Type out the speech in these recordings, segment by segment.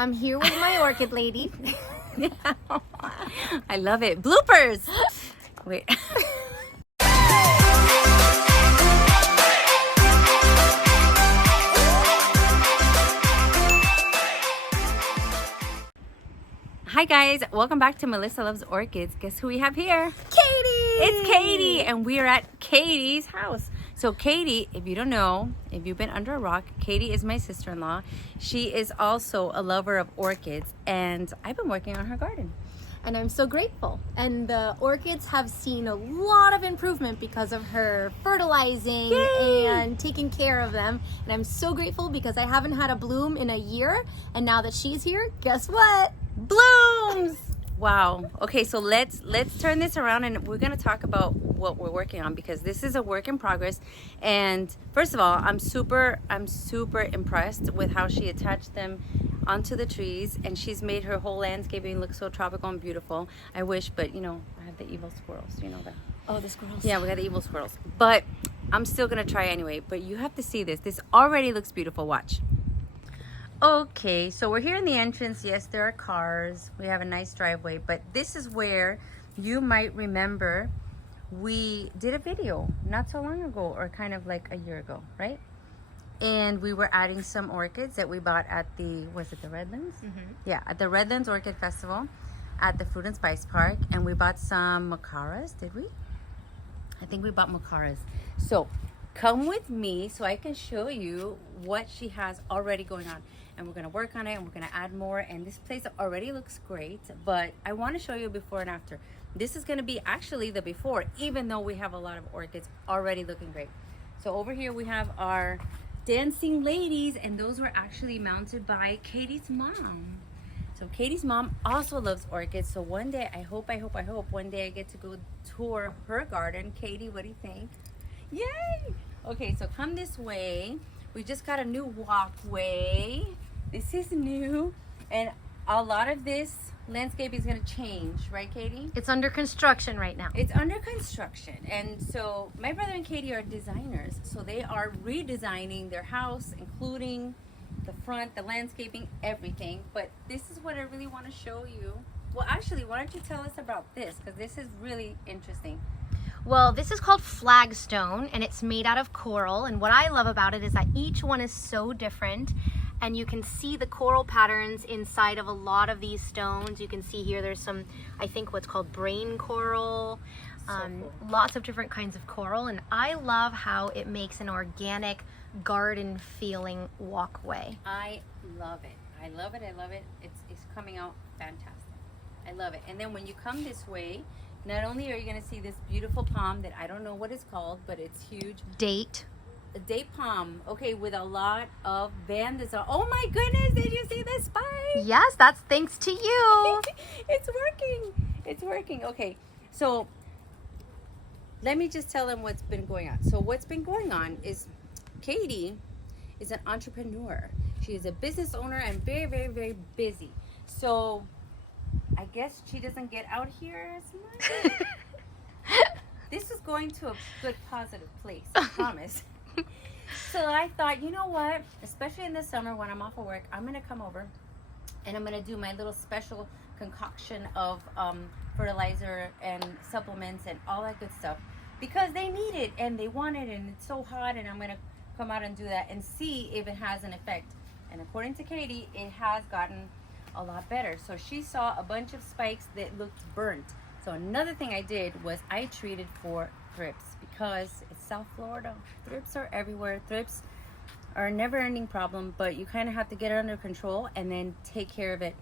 I'm here with my orchid lady. I love it. Bloopers! Wait. Hi guys, welcome back to Melissa Loves Orchids. Guess who we have here? Katie! It's Katie, and we are at Katie's house. So Katie, if you don't know, if you've been under a rock, Katie is my sister-in-law. She is also a lover of orchids, and I've been working on her garden. And I'm so grateful. And the orchids have seen a lot of improvement because of her fertilizing and taking care of them. And I'm so grateful because I haven't had a bloom in a year. And now that she's here, guess what? Blooms! Wow. Okay, so let's turn this around, and we're gonna talk about what we're working on, because this is a work in progress. And first of all, I'm super impressed with how she attached them onto the trees, and she's made her whole landscaping look so tropical and beautiful. I wish, but you know, I have the evil squirrels, you know that. Oh, the squirrels. Yeah, we got the evil squirrels, but I'm still gonna try anyway. But you have to see this already looks beautiful. Watch. Okay, so we're here in the entrance. Yes, there are cars. We have a nice driveway, but this is where you might remember we did a video not so long ago, or kind of like a year ago, right? And we were adding some orchids that we bought at the, was it the Redlands? Mm-hmm. Yeah, at the Redlands Orchid Festival at the Food and Spice Park. And we bought some macaras, did we? I think we bought macaras. So come with me so I can show you what she has already going on. And we're gonna work on it, and we're gonna add more. And this place already looks great, but I wanna show you before and after. This is gonna be actually the before, even though we have a lot of orchids already looking great. So over here we have our dancing ladies, and those were actually mounted by Katie's mom. So Katie's mom also loves orchids. So one day, I hope one day I get to go tour her garden. Katie, what do you think? Yay! Okay, so come this way. We just got a new walkway. This is new, and a lot of this landscape is gonna change, right, Katie? It's under construction right now. It's under construction, and so my brother and Katie are designers, so they are redesigning their house, including the front, the landscaping, everything. But this is what I really want to show you. Well, actually, why don't you tell us about this, because this is really interesting. Well, this is called flagstone, and it's made out of coral. And what I love about it is that each one is so different, and you can see the coral patterns inside of a lot of these stones. You can see here there's some, I think, what's called brain coral, Cool. lots of different kinds of coral. And I love how it makes an organic garden feeling walkway. I love it. I love it. I love it. It's coming out fantastic. I love it. And then when you come this way, not only are you going to see this beautiful palm that I don't know what it's called, but it's huge. Date. A date palm, okay, with a lot of vandas. Oh my goodness, did you see this spike? Yes, that's thanks to you. It's working. It's working. Okay, so let me just tell them what's been going on. So what's been going on is Katie is an entrepreneur. She is a business owner and very, very, very busy. So I guess she doesn't get out here as much. This is going to a good, positive place, I promise. So I thought, you know what? Especially in the summer when I'm off of work, I'm going to come over and I'm going to do my little special concoction of fertilizer and supplements and all that good stuff, because they need it and they want it, and it's so hot, and I'm going to come out and do that and see if it has an effect. And according to Katie, it has gotten a lot better. So she saw a bunch of spikes that looked burnt. So another thing I did was I treated for thrips, because it's South Florida. Thrips are everywhere. Thrips are a never-ending problem, but you kind of have to get it under control and then take care of it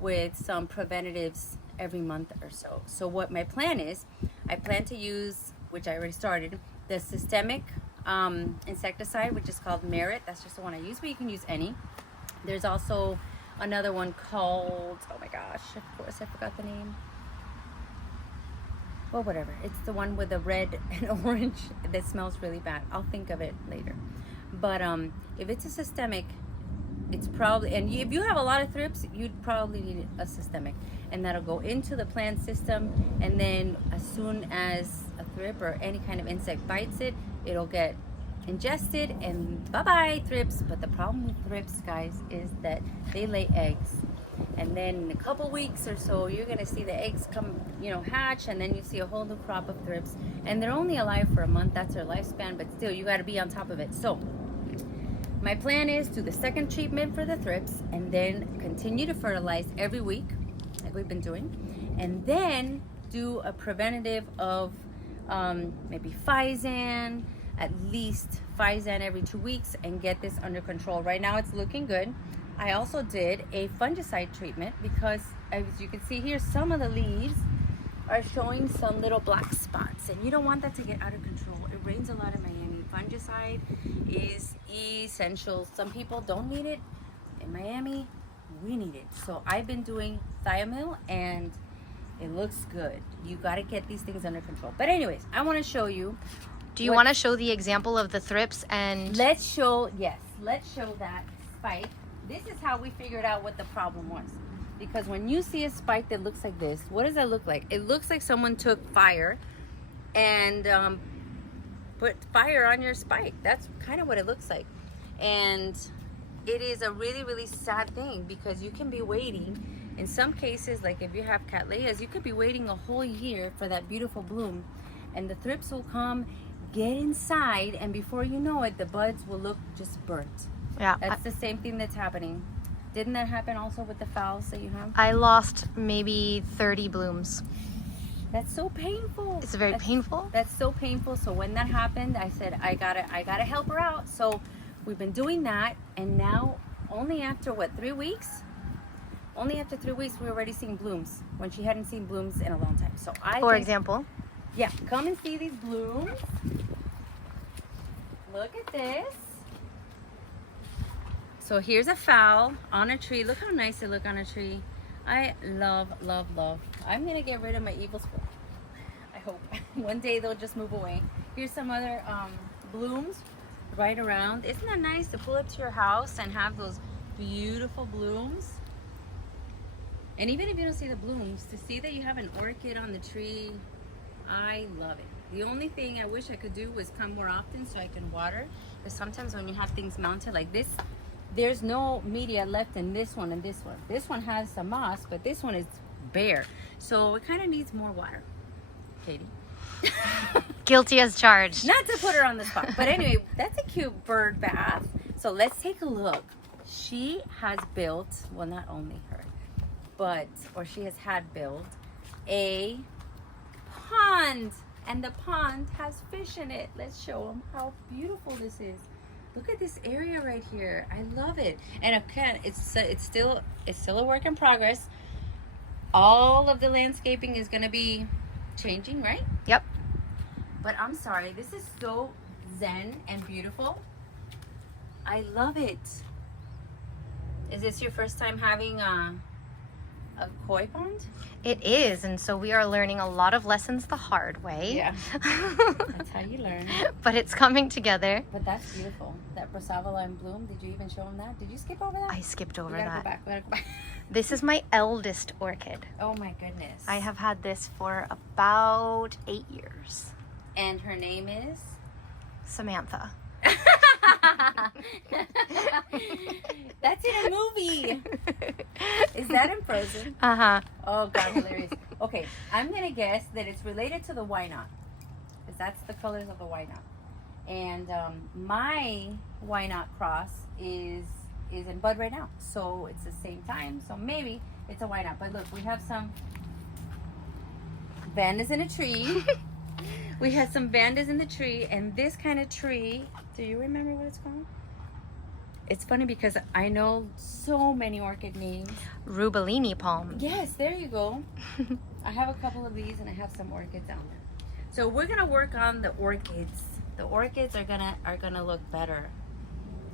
with some preventatives every month or so. So what my plan is, I plan to use, which I already started, the systemic insecticide, which is called Merit. That's just the one I use, but you can use any. There's also another one called, oh my gosh, of course I forgot the name. Well, whatever. It's the one with the red and orange that smells really bad. I'll think of it later. But if it's a systemic, it's probably, and if you have a lot of thrips, you'd probably need a systemic, and that'll go into the plant system, and then as soon as a thrip or any kind of insect bites it, it'll get ingested, and bye-bye thrips. But the problem with thrips, guys, is that they lay eggs. And then in a couple weeks or so, you're gonna see the eggs come, hatch, and then you see a whole new crop of thrips. And they're only alive for a month, that's their lifespan, but still, you gotta be on top of it. So, my plan is do the second treatment for the thrips, and then continue to fertilize every week, like we've been doing. And then do a preventative of maybe Phizan, at least Phizan every 2 weeks, and get this under control. Right now it's looking good. I also did a fungicide treatment because, as you can see here, some of the leaves are showing some little black spots, and you don't want that to get out of control. It rains a lot in Miami. Fungicide is essential. Some people don't need it. In Miami, we need it. So I've been doing thiamine, and it looks good. You got to get these things under control. But anyways, I want to show you. Do you want to show the example of the thrips? And let's show that spike. This is how we figured out what the problem was. Because when you see a spike that looks like this, what does that look like? It looks like someone took fire and put fire on your spike. That's kind of what it looks like. And it is a really, really sad thing, because you can be waiting. In some cases, like if you have cattleyas, you could be waiting a whole year for that beautiful bloom. And the thrips will come, get inside, and before you know it, the buds will look just burnt. Yeah, that's the same thing that's happening. Didn't that happen also with the phals that you have? I lost maybe 30 blooms. That's so painful. It's very painful. That's so painful. So when that happened, I said I gotta help her out. So we've been doing that, and now only after 3 weeks? Only after 3 weeks we're already seeing blooms, when she hadn't seen blooms in a long time. So For example, yeah, come and see these blooms. Look at this. So here's a phal on a tree. Look how nice it look on a tree. I love, love, love. I'm gonna get rid of my evil squirrel. I hope one day they'll just move away. Here's some other blooms right around. Isn't that nice to pull up to your house and have those beautiful blooms? And even if you don't see the blooms, to see that you have an orchid on the tree, I love it. The only thing I wish I could do was come more often so I can water. Because sometimes when you have things mounted like this, there's no media left in this one and this one. This one has some moss, but this one is bare. So it kind of needs more water. Katie. guilty as charged. Not to put her on the spot. But anyway, that's a cute bird bath. So let's take a look. She has built, well, not only her, or she has had built a pond. And the pond has fish in it. Let's show them how beautiful this is. Look at this area right here. I love it. And again, it's still a work in progress. All of the landscaping is going to be changing, right? Yep. But I'm sorry, this is so zen and beautiful. I love it. Is this your first time having a koi pond? It is, and so we are learning a lot of lessons the hard way. Yeah. That's how you learn. But it's coming together. But that's beautiful. That Brassavola in bloom. Did you even show them that? Did you skip over that? I skipped over We gotta that. go back. We gotta go back. This is my eldest orchid. Oh my goodness. I have had this for about 8 years. And her name is? Samantha. That's in a movie. Is that in Frozen? Uh-huh. Oh God, hilarious. Okay, I'm gonna guess that it's related to the why not, because that's the colors of the why not. And my why not cross is in bud right now, so it's the same time. So maybe it's a why not. But look, we have some vandas in a tree. We have some vandas in the tree, and this kind of tree. Do you remember what it's called? It's funny because I know so many orchid names. Rubellini palm. Yes, there you go. I have a couple of these, and I have some orchids down there. So we're gonna work on the orchids. The orchids are gonna look better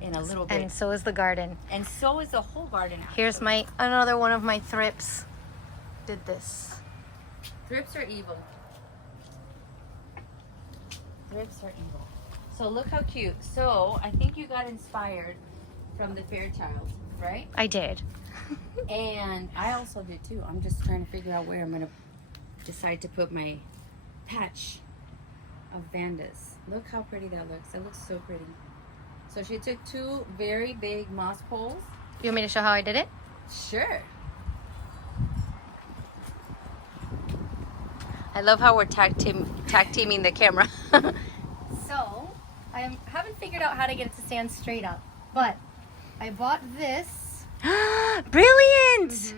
in a little bit. And so is the garden. And so is the whole garden. Here's another one of my thrips. Did this. Thrips are evil. Thrips are evil. So look how cute. So I think you got inspired from the Fairchild, right? I did. And I also did too. I'm just trying to figure out where I'm gonna decide to put my patch of vandas. Look how pretty that looks. That looks so pretty. So she took 2 very big moss poles. You want me to show how I did it? Sure. I love how we're tag teaming the camera. So, I haven't figured out how to get it to stand straight up, but I bought this. Brilliant!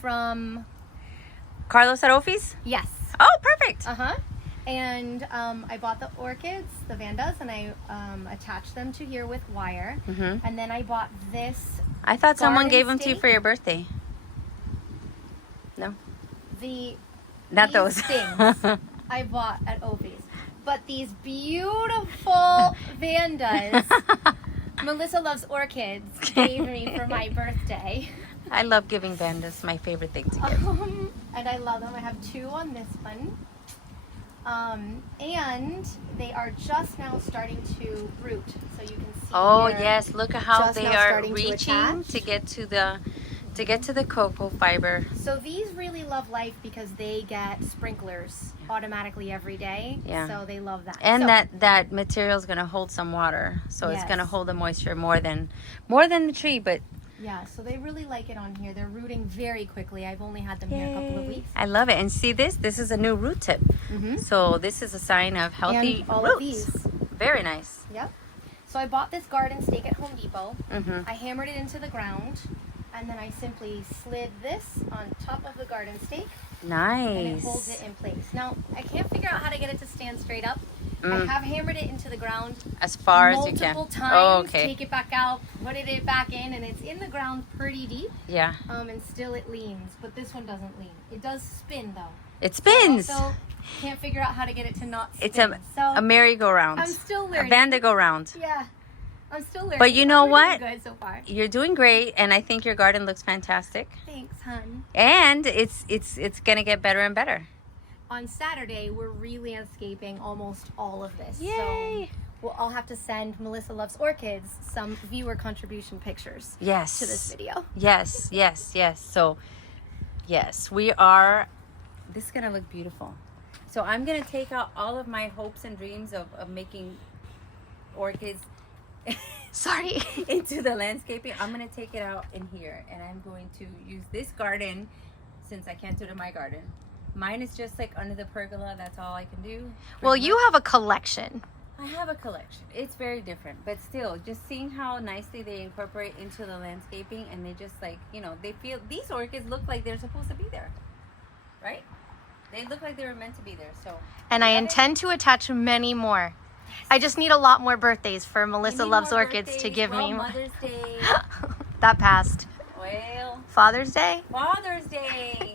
From... Carlos at Ophi's? Yes. Oh, perfect. And I bought the orchids, the vandas, and I attached them to here with wire. And then I bought this. I thought someone garden gave them to you stake. for your birthday. No? Not Not those. things I bought at Ophi's. But these beautiful vandas Melissa Loves Orchids gave me for my birthday. I love giving vandas, my favorite thing to give. And I love them. I have 2 on this one. And they are just now starting to root. So you can see Oh here, yes, look at how just they now are starting to reaching attach. to get to the cocoa fiber. So these really love life because they get sprinklers automatically every day. Yeah. So they love that. And So- that material is going to hold some water, so it's Yes. going to hold the moisture more than the tree. But Yeah, so they really like it on here. They're rooting very quickly. I've only had them here a couple of weeks. I love it. And see this? This is a new root tip. So this is a sign of healthy And all roots. of these. Very nice. Yep. So I bought this garden stake at Home Depot. Mm-hmm. I hammered it into the ground, and then I simply slid this on top of the garden stake, and it holds Nice. it in place. Now, I can't figure out how to get it to stand straight up. I Mm. have hammered it into the ground As far as you can. multiple times, Oh, okay. take it back out, put it back in, and it's in the ground pretty deep, Yeah. and still it leans, but this one doesn't lean. It does spin, though. It spins. So can't figure out how to get it to not spin. It's so a merry-go-round. I'm still A learning. Vandago-round. Yeah, I'm still learning. But you know We're what? doing good so far. You're doing great, and I think your garden looks fantastic. Thanks, hun. And it's gonna get better and better. On Saturday, we're re-landscaping almost all of this. Yay! So I'll have to send Melissa Loves Orchids some viewer contribution pictures Yes. to this video. Yes, yes, yes. So, yes, we are. This is gonna look beautiful. So I'm going to take out all of my hopes and dreams of making orchids Sorry. into the landscaping. I'm going to take it out in here, and I'm going to use this garden since I can't do it in my garden. Mine is just like under the pergola. That's all I can do. Well, pretty you much. have a collection. I have a collection. It's very different, but still, just seeing how nicely they incorporate into the landscaping, and they just like, they feel, these orchids look like they're supposed to be there, right? They look like they were meant to be there. So, And I love it. intend to attach many more. I just need a lot more birthdays for We Melissa need Loves more Orchids to birthdays. give Well, me. Mother's Day. That passed. Well, Father's Day? Father's Day.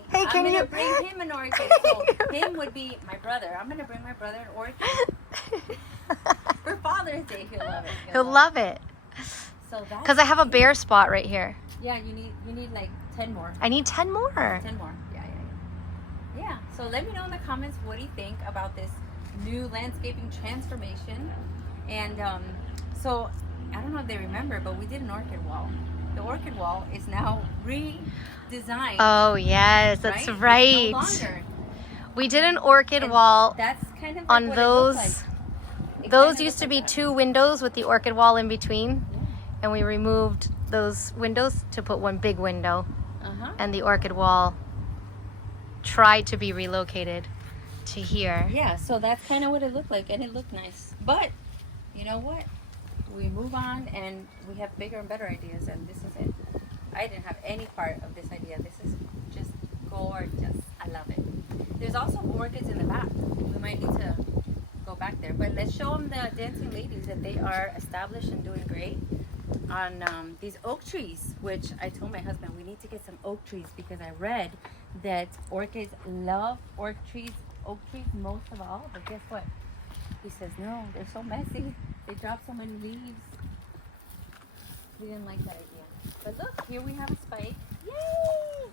Hey, I'm can gonna you- bring him an orchid. So him would be my brother. I'm gonna bring my brother an orchid for Father's Day. He'll love it. He'll love it. So that's Because I have a bare spot right here. Yeah, you need like 10 more. I need 10 more. 10 more. Yeah. So let me know in the comments what do you think about this new landscaping transformation. And so I don't know if they remember, but we did an orchid wall. The orchid wall is now redesigned. Oh, yes, that's right. It's no longer. We did an orchid And wall. That's kind of like On what those, it looked like. It those kinda used to looked be like that. 2 windows with the orchid wall in between. Yeah. And we removed those windows to put one big window. Uh-huh. And the orchid wall tried to be relocated to here. Yeah, so that's kind of what it looked like, and it looked nice. But you know what? We move on, and we have bigger and better ideas, and this is it. I didn't have any part of this idea. This is just gorgeous. I love it. There's also orchids in the back. We might need to go back there, but let's show them the dancing ladies that they are established and doing great on these oak trees, which I told my husband we need to get some oak trees because I read that orchids love oak trees most of all. But guess what? He says no, they're so messy. They drop so many leaves. We didn't like that idea. But look, here we have a spike. Yay!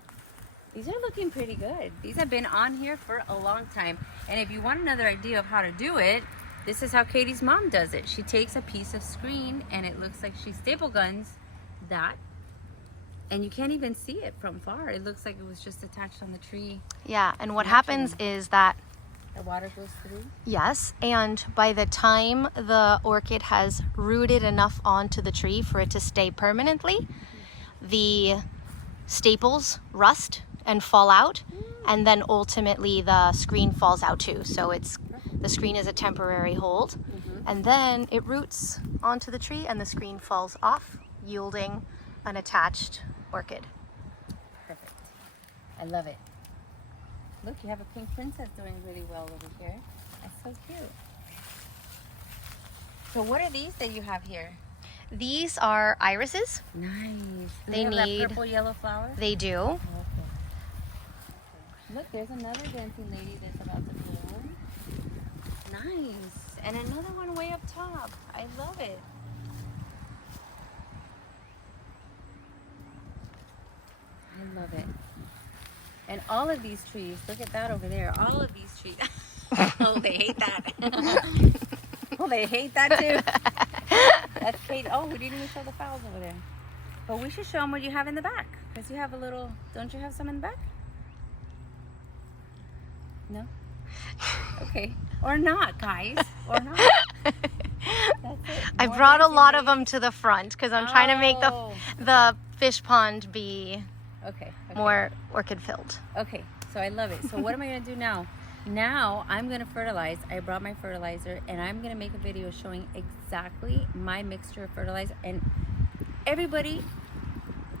These are looking pretty good. These have been on here for a long time. And if you want another idea of how to do it, this is how Katie's mom does it. She takes a piece of screen and it looks like she staple guns that. And you can't even see it from far. It looks like it was just attached on the tree. Yeah, and what happens is that The water goes through? Yes, and by the time the orchid has rooted enough onto the tree for it to stay permanently, the staples rust and fall out, and then ultimately the screen falls out too. So the screen is a temporary hold, and then it roots onto the tree and the screen falls off, yielding an attached orchid. Perfect. I love it. Look, you have a pink princess doing really well over here. That's so cute. So what are these that you have here? These are irises. Nice. They have need- that purple yellow flower? They do. Okay. Look, there's another dancing lady that's about to bloom. Nice. And another one way up top. I love it. I love it. And all of these trees, look at that over there. All of these trees. Oh, they hate that. Oh, they hate that too. That's Kate. Oh, we didn't even show the fowls over there. But we should show them what you have in the back. Because you have a little, don't you have some in the back? No? Okay. Or not, guys. Or not. That's it. I More brought a dancing lot of ladies. them to the front because I'm trying to make Oh. the fish pond be Okay. more orchid filled. Okay, so I love it. So what am I gonna do now? Now I'm gonna fertilize. I brought my fertilizer and I'm gonna make a video showing exactly my mixture of fertilizer. And everybody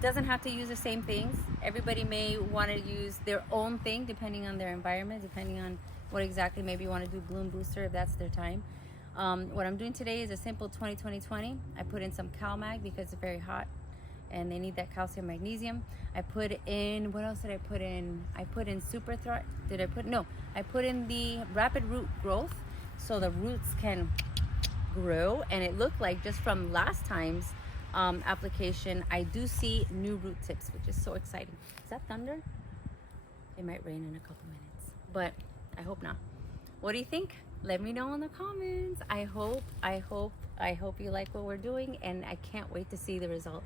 doesn't have to use the same things. Everybody may wanna use their own thing depending on their environment, depending on what exactly maybe you wanna do bloom booster if that's their time. What I'm doing today is a simple 20-20-20. I put in some CalMag because it's very hot and they need that calcium magnesium. I put in, what else did I put in? I put in super thrip. Did I put, no, I put in the rapid root growth so the roots can grow. And it looked like just from last time's application, I do see new root tips, which is so exciting. Is that thunder? It might rain in a couple minutes, but I hope not. What do you think? Let me know in the comments. I hope you like what we're doing, and I can't wait to see the result.